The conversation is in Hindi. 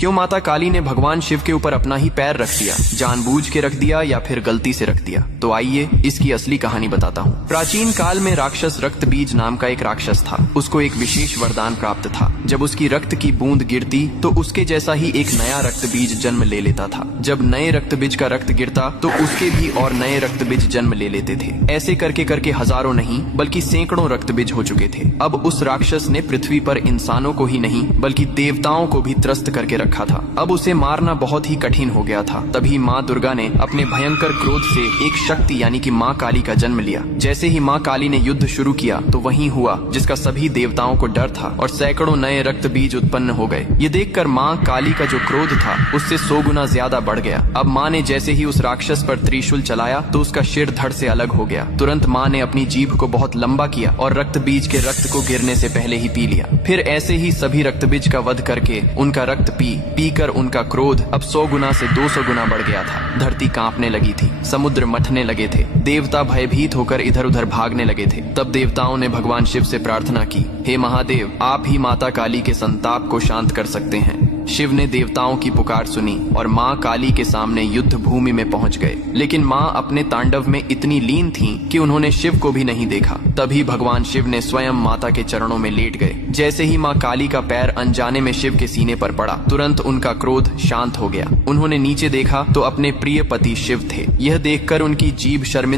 क्यों माता काली ने भगवान शिव के ऊपर अपना ही पैर रख दिया? जानबूझ के रख दिया या फिर गलती से रख दिया? तो आइए इसकी असली कहानी बताता हूँ। प्राचीन काल में राक्षस रक्त बीज नाम का एक राक्षस था। उसको एक विशेष वरदान प्राप्त था। जब उसकी रक्त की बूंद गिरती तो उसके जैसा ही एक नया रक्त बीज जन्म ले लेता था। जब नए रक्त बीज का रक्त गिरता तो उसके भी और नए रक्त बीज जन्म ले लेते थे। ऐसे करके करके हजारों नहीं बल्कि सैकड़ों रक्त बीज हो चुके थे। अब उस राक्षस ने पृथ्वी पर इंसानों को ही नहीं बल्कि देवताओं को भी त्रस्त करके रखा था। अब उसे मारना बहुत ही कठिन हो गया था। तभी माँ दुर्गा ने अपने भयंकर क्रोध से एक शक्ति यानी कि माँ काली का जन्म लिया। जैसे ही माँ काली ने युद्ध शुरू किया तो वही हुआ जिसका सभी देवताओं को डर था और सैकड़ों नए रक्त बीज उत्पन्न हो गए। ये देखकर माँ काली का जो क्रोध था उससे 100 गुना ज्यादा बढ़ गया। अब माँ ने जैसे ही उस राक्षस पर त्रिशूल चलाया तो उसका सिर धड़ से अलग हो गया। तुरंत माँ ने अपनी जीभ को बहुत लंबा किया और रक्त बीज के रक्त को गिरने से पहले ही पी लिया। फिर ऐसे ही सभी रक्त बीज का वध करके उनका रक्त पीकर उनका क्रोध अब 100 गुना से 200 गुना बढ़ गया था। धरती कांपने लगी थी, समुद्र मथने लगे थे, देवता भयभीत होकर इधर उधर भागने लगे थे। तब देवताओं ने भगवान शिव से प्रार्थना की, हे महादेव, आप ही माता काली के संताप को शांत कर सकते हैं। शिव ने देवताओं की पुकार सुनी और माँ काली के सामने युद्ध भूमि में पहुंच गए। लेकिन माँ अपने तांडव में इतनी लीन थीं कि उन्होंने शिव को भी नहीं देखा। तभी भगवान शिव ने स्वयं माता के चरणों में लेट गए। जैसे ही माँ काली का पैर अनजाने में शिव के सीने पर पड़ा, तुरंत उनका क्रोध शांत हो गया। उन्होंने नीचे देखा तो अपने प्रिय पति शिव थे। यह देखकर उनकी जीभ शर्मिंदा